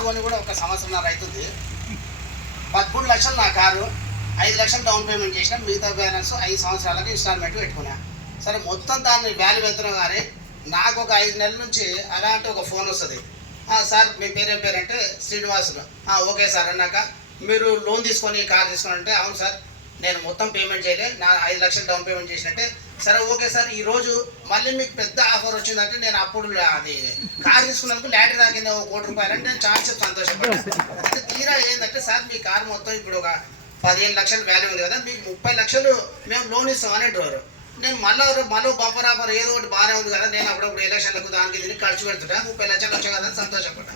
Car కొని కూడా ఒక సంవత్సరంన్నర అవుతుంది. 13 లక్షలు నా కారు, 5 లక్షలు డౌన్ పేమెంట్ చేసిన, మిగతా బ్యాలెన్స్ 5 సంవత్సరాలకు ఇన్స్టాల్మెంట్ పెట్టుకున్నా. సరే మొత్తం దాన్ని వాల్యూ పెంచడం కానీ నాకు ఒక 5 నెలల నుంచి అలాంటి ఒక ఫోన్ వస్తుంది. సార్ మీ పేరేం పేరంటే శ్రీనివాసులు. ఓకే సార్ అన్నాక మీరు లోన్ తీసుకొని కార్ తీసుకొని అంటే అవును సార్ నేను మొత్తం పేమెంట్ చేయలే, నా 5 లక్షలు డౌన్ పేమెంట్ చేసినట్టే. సరే ఓకే సార్ ఈరోజు మళ్ళీ మీకు పెద్ద ఆఫర్ వచ్చిందంటే నేను అప్పుడు అది కార్ తీసుకున్నందుకు లాటరీ తాకింది ₹1 కోటి అంటే నేను చాలా సంతోషపడ్డాను. అయితే తీరా ఏంటంటే సార్ మీ కార్ మొత్తం ఇప్పుడు ఒక 15 లక్షలు వాల్యూ ఉంది కదా, మీకు 30 లక్షలు మేము లోన్ ఇస్తాం అనేటవారు. నేను మళ్ళీ బంపర్ ఆఫర్ ఏదో ఒకటి బాగానే ఉంది కదా, నేను అప్పుడప్పుడు ఎలక్షన్లకు దానికి దీనికి ఖర్చు పెడుతుంటా, 30 లక్షలు వచ్చా కదా సంతోషపడ్డా.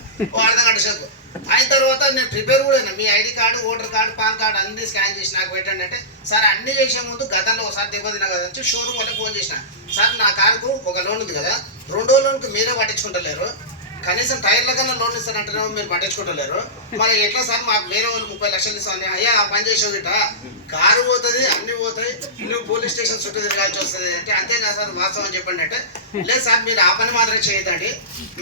అర్థం గంట సేపు అయిన తర్వాత నేను ప్రిపేర్ కూడా అయినా, మీ ID card, voter card, PAN card అన్ని స్కాన్ చేసి నాకు పెట్టండి అంటే సార్ అన్ని చేసే ముందు గతంలో ఒకసారి దెబ్బతిన్నా కదా అని షోరూమ్ వాళ్ళకి ఫోన్ చేసిన. సార్ నా కారుకు ఒక లోన్ ఉంది కదా, 2వ లోన్కి మీరే పట్టించుకుంటలేరు, కనీసం టైర్ల కన్నా లోన్ ఇస్తానంటేనేమో మీరు పట్టించుకుంటలేరు, మరి ఎట్లా సార్ మాకు వేరే వాళ్ళు 30 లక్షలు ఇస్తామని. అయ్యా ఆ పని చేసావు గిట కారు పోతుంది, అన్నీ పోతాయి, నువ్వు పోలీస్ స్టేషన్ చుట్టూ తిరగాల్సి వస్తుంది అంటే అంతేనా సార్ వాస్తవం చెప్పండి అంటే లేదు సార్ మీరు ఆ పని మాత్రం చేయదండి,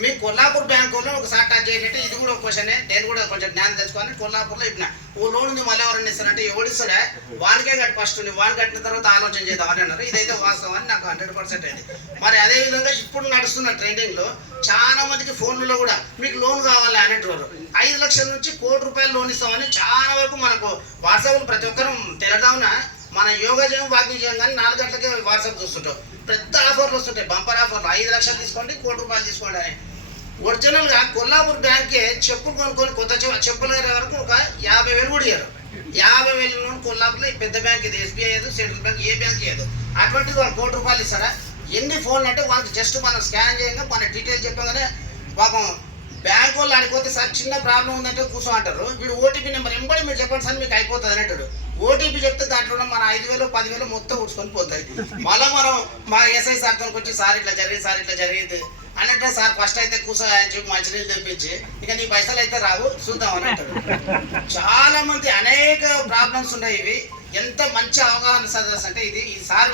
మీ కొల్లాపూర్ బ్యాంక్ వాళ్ళు ఒకసారి టచ్ చేయండి. ఇది కూడా ఒక క్వశ్చనే, నేను కూడా కొంచెం జ్ఞానం తెచ్చుకొని కొల్లాపూర్లో ఇప్పుడు ఓ లోన్ ఉంది మళ్ళీ ఎవరైనా ఇస్తారంటే ఎవడిస్తాడే వానికే కట్టి ఫస్ట్ వాని కట్టిన తర్వాత ఆలోచన చేద్దామని అన్నారు. ఇదైతే వాస్తవం అని నాకు 100% అయింది. మరి అదేవిధంగా ఇప్పుడు నడుస్తున్న ట్రెండింగ్లో చాలా మందికి ఫోన్లలో కూడా మీకు లోన్ కావాలి అనేటవారు 5 లక్షల నుంచి ₹1 కోటి లోన్ ఇస్తామని చాలా వరకు మనకు వాట్సాప్లో ప్రతి ఒక్కరు తెలదామున మన యోగా చేయం వాకింగ్ చేయం కానీ 4 గంటలకే వాట్సాప్ చూస్తుంటాం. పెద్ద ఆఫర్లు వస్తుంటాయి, బంపర్ ఆఫర్లు, 5 లక్షలు తీసుకోండి ₹1 కోటి తీసుకోండి అని. ఒరిజినల్గా కొల్లాపూర్ బ్యాంకే చెప్పులు కొనుక్కొని కొత్త చెప్పుల వరకు ఒక 50,000 కూడా ఇయ్యారు. 50,000 లోన్ కొల్లాపూర్లో పెద్ద బ్యాంక్ ఇది, SBI ఏదో సెంట్రల్ బ్యాంక్ ఏ బ్యాంక్ ఏదో అటువంటిది వాళ్ళు ₹1 కోటి ఇస్తారా? ఎన్ని ఫోన్లు అంటే వాళ్ళకి జస్ట్ మనం స్కాన్ చేయగా మన డీటెయిల్స్ చెప్పగానే పాపం బ్యాంక్ వాళ్ళు ఆడిపోతే సార్ చిన్న ప్రాబ్లం ఉందంటే కూర్చో అంటారు. వీడు ఓటీపీ నెంబర్ ఎంబడి మీరు చెప్పండి సార్ మీకు అయిపోతుంది అనేటాడు. ఓటీపీ చెప్తే దాంట్లో మన 5,000 10,000 మొత్తం ఉడుచుకొని పోతాయి. మళ్ళీ మనం మా ఎస్ఐ సార్తో వచ్చి సార్ ఇట్లా జరిగింది సార్ ఇట్లా జరిగింది అన్నట్టు సార్ ఫస్ట్ అయితే కూర్చో అని చెప్పి మంచినీళ్ళు తెప్పించి ఇక నీ పైసలు అయితే రావు చూద్దాం అని అంటాడు. చాలా మంది అనేక ప్రాబ్లమ్స్ ఉన్నాయి. ఇవి ఎంత మంచి అవగాహన సదస్సు అంటే ఇది సార్